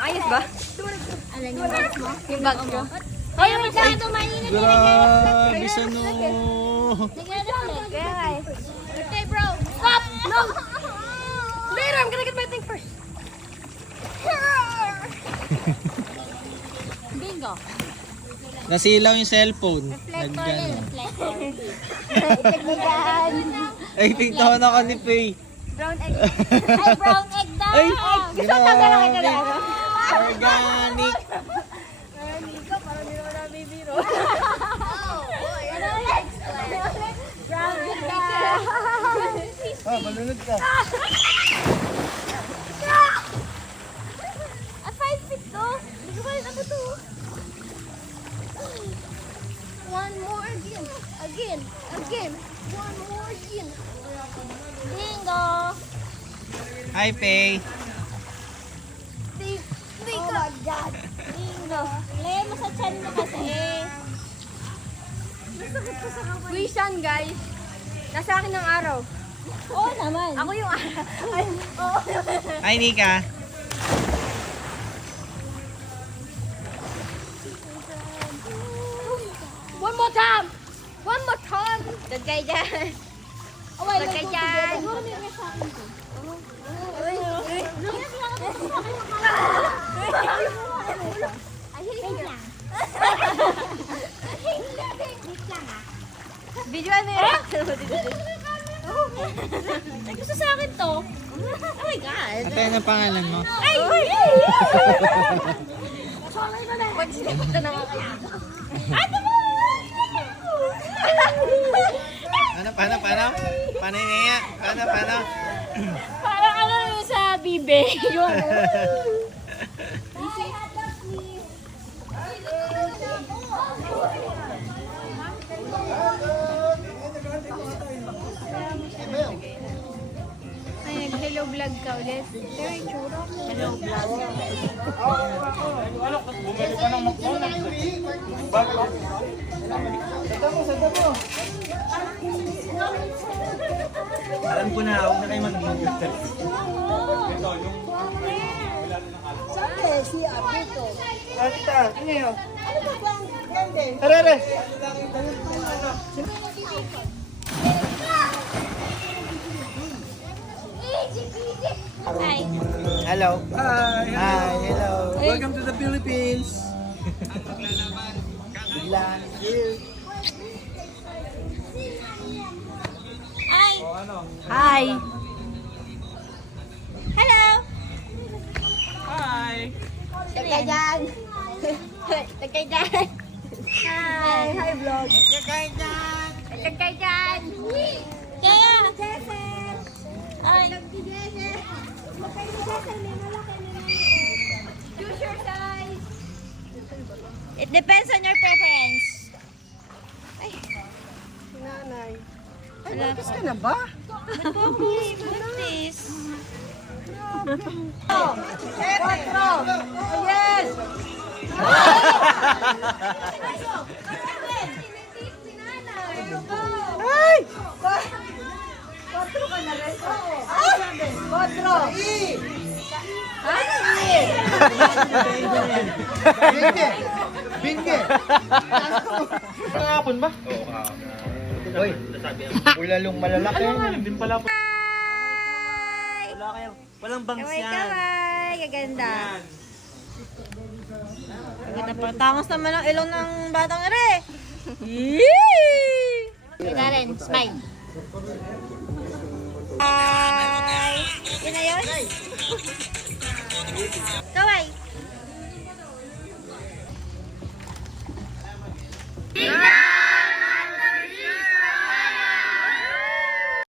Ayos ba? Alam niyo ba mo? Yung bag mo? Hoy, wait lang ito, mainit. Grabe sa no. Okay, bro. Stop! No! Later, I'm gonna get my thing first. Bingo. Nasilaw yung cellphone. Reflector Nagano. yun. Reflector. Ay, pintahan ako ni Faye. Brown egg. Ay, brown egg daw. Ay, Gusto ko talaga kita na. Organic. Parang hindi naman namin biro. Brown egg daw. Malunod ka. Ah, 5 feet to. Hindi ko kaya ano to. One more again. Again. One more again. Bingo. Hi, Faye. Oh my God. Bingo. Lay mo sa chan mo kasi. Masakit ko sa kamay. Wishan, guys. Nasa akin ng araw. Oo naman. Ako yung araw. Ay, oo. Hi, Nika. One more time! One more time! Dad kayo dyan. Oh, wait, Lagay dyan. Siguro may rest sa akin to. Ay, wait lang. Wait lang ah. Video ano yun? Ay, gusto sa akin to. Oh my God. Ate, ano pangalan mo? Ay! Magsisimot na nga kayo. Ano mo? Paano? Paano niya? Paano? Parang ano yun sa bibe. Yun. Ay, hello vlog ka ulit. Pero yung tsura ko. Hello vlog. Bumili ka ng McDonald's. Alam ko na, huwag na kayo mag-video. Ano yun? Tara! Hi. Hello. Hi, hello. Welcome to the Philippines. Biglaan. Hi. Hi! Hello. Hi. Tagay dyan! Tagay dyan! Hi! Hi vlog! Tagay dyan! Kaya. Ay. Choose your size! It depends on your preference. Nanay. Ay, Wala. buntis ka na ba? Ba't po ako buntis? Quatro! Oh, yes! Ay! Quatro ka na rin? Ay! Quatro! Ay! Binge! Kahapon ba? Oo, Uy, ulalong malalaki. Din pala po. Hi! Wala kayo. Walang bangs Kaway, yan. kaway! Gaganda. Gaganda pa. Tangos naman ang ilong ng batang ere. Yee! Kaya rin, smile. Hi! Yun na yun? Kaway!